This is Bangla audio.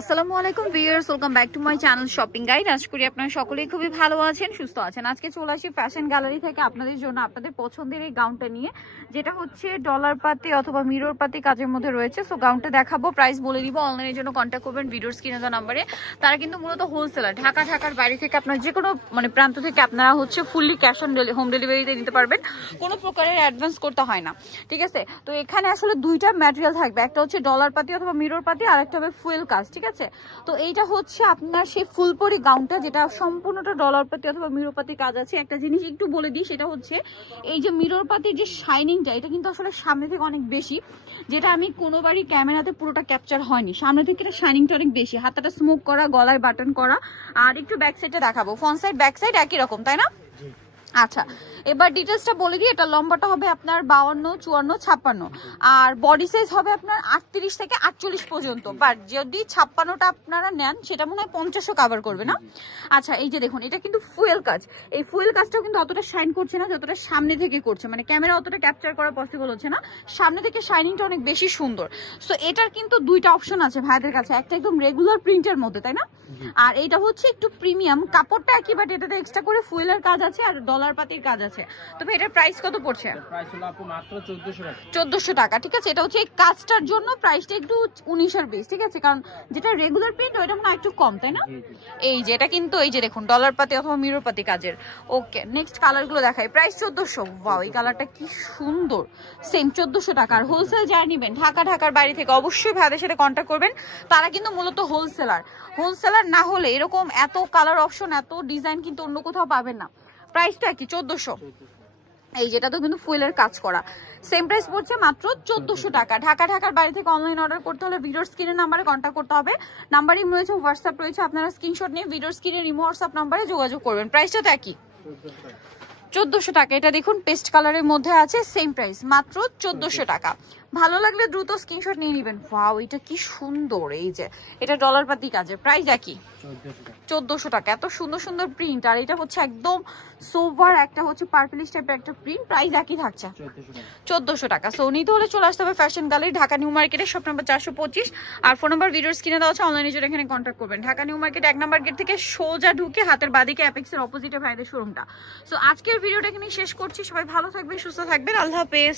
আসসালামু আলাইকুম viewers, welcome back to my channel shopping guide. আশা করি আপনারা সকলেই খুবই ভালো আছেন, সুস্থ আছেন। আজকে চলে আসি ফ্যাশন গ্যালারি থেকে আপনাদের জন্য আপনাদের পছন্দের এই গাউনটা নিয়ে, যেটা হচ্ছে ডলার পাতি অথবা মিরর পাতি কাজের মধ্যে রয়েছে। সো গাউনটা দেখাবো, প্রাইস বলে দিব। অনলাইনের জন্য কন্ট্যাক্ট করবেন ভিডিওর স্ক্রিনে দেওয়া নাম্বারে। তারা কিন্তু মূলত হোলসেলার, ঢাকার বাইরে থেকে আপনার যে কোনো প্রান্ত থেকে আপনারা হচ্ছে ফুললি ক্যাশ অন হোম ডেলিভারিতে নিতে পারবেন, কোনো প্রকারের অ্যাডভান্স করতে হয় না, ঠিক আছে। তো এখানে আসলে দুইটা ম্যাটেরিয়াল থাকবে, একটা হচ্ছে ডলার পাতি অথবা মিরর পাতি, আর একটা হবে ফুয়েল কাজ, ঠিক আছে। তো এইটা হচ্ছে আপনার সেই ফুলপরি গাউনটা, যেটা সম্পূর্ণটা ডলার পাতি অথবা মিরর পাতি কাজ আছে। একটা জিনিস একটু বলে দিই, সেটা হচ্ছে এই যে মিরর পাতির যে শাইনিংটা, এটা কিন্তু আসলে সামনে থেকে অনেক বেশি, যেটা আমি কোনোবারই ক্যামেরাতে পুরোটা ক্যাপচার হয়নি। সামনে থেকে এটা শাইনিংটা অনেক বেশি, হাতটা স্মোক করা, গলায় বাটন করা। আর একটু ব্যাক সাইডটা দেখাবো, ফ্রন্ট সাইড ব্যাক সাইড একই রকম, তাই না? আচ্ছা, এবার ডিটেলসটা বলে দিই। এটা লম্বাটা হবে আপনার 52, 54, 56, আর বডি সাইজ হবে আপনার 38 থেকে 48 পর্যন্ত। বাট যদি 56টা আপনারা নেন, সেটা মনে হয় 50ও কভার করবে না। আচ্ছা, এই যে দেখুন, এটা কিন্তু ফুয়েল কাজ। এই ফুয়েল কাজটাও কিন্তু অতটা শাইন করছে না যতটা সামনে থেকে করছে, মানে ক্যামেরা অতটা ক্যাপচার করা পসিবল হচ্ছে না। সামনে থেকে শাইনিংটা অনেক বেশি সুন্দর। সো এটার কিন্তু দুইটা অপশন আছে ভাইদের কাছে, একটা একদম রেগুলার প্রিন্টের মধ্যে, তাই না? আর এটা হচ্ছে একটু প্রিমিয়াম, কাপড়টা একই, বাট এটাতে এক্সট্রা করে ফুয়েলের কাজ আছে আর ডলার পাতির কাজ আছে। তবে এটার প্রাইস কত পড়ছে? প্রাইস হলো আপু মাত্র 1400 টাকা। 1400 টাকা, ঠিক আছে। এটা হচ্ছে এই কাজটার জন্য প্রাইসটা একটু 19 20, ঠিক আছে, কারণ যেটা রেগুলার প্রিন্ট ওইটা মনে হয় একটু কম, তাই না? এই যে এটা কিন্তু এই যে দেখুন ডলার পাতি অথবা মিরর পাতি কাজের। ওকে, নেক্সট কালারগুলো দেখাই। প্রাইস 1400। ওয়াও, এই কালারটা কি সুন্দর, সেম 1400 টাকা। আর হোলসেল যারা নেবেন ঢাকার বাইরে থেকে, অবশ্যই ভাইদের সাথে কন্ট্যাক্ট করবেন। তারা কিন্তু মূলত হোলসেলার না হলে এরকম এত কালার অপশন, এত ডিজাইন কিন্তু অন্য কোথাও পাবেন না। প্রাইসটা কি? 1400। এই যেটা তো কিন্তু ফুয়েলের কাজ করা, সেম প্রাইস পড়ছে মাত্র 1400 টাকা। ঢাকার বাইরে থেকে অনলাইন অর্ডার করতে হলে ভিডিওর স্ক্রিনের নাম্বারে কন্ট্যাক্ট করতে হবে। নাম্বারই রয়েছে, হোয়াটসঅ্যাপ রয়েছে, আপনারা স্ক্রিনশট নিয়ে ভিডিওর স্ক্রিনের ইমো হোয়াটসঅ্যাপ নাম্বারে যোগাযোগ করবেন। প্রাইসটা তো একই, 1400 টাকা। এটা দেখুন পেস্ট কালারের মধ্যে আছে, সেম প্রাইস মাত্র 1400 টাকা। ভালো লাগলে দ্রুত স্ক্রিনশট নিয়ে নেবেন। ওয়াও, এটা কি সুন্দর, এই যে এটা ডলার পাতি কাজের, প্রাইস একই 1400 টাকা। এত সুন্দর সুন্দর প্রিন্ট, আর এটা হচ্ছে একদম সোভার, একটা হচ্ছে পার্পলিশ টাইপের একটা প্রিন্ট, প্রাইস একই থাকছে 1400 টাকা। সো নিতে হলে চলে আসতে হবে ফ্যাশন গ্যালারি, ঢাকা নিউ মার্কেটে, শপ নাম্বার 425। আর ফোন নাম্বার ভিডিওর স্ক্রিনে দেওয়া আছে, অনলাইনে জন্য এখানে কন্ট্যাক্ট করবেন। Dhaka new market 1 number gate থেকে সোজা ঢুকে হাতের বাদিকে অ্যাপেক্সের অপোজিটে ভাইদের শোরুমটা। সো আজকের ভিডিওটা এখানে শেষ করছি। সবাই ভালো থাকবেন, সুস্থ থাকবেন, আল্লাহ হাফেজ।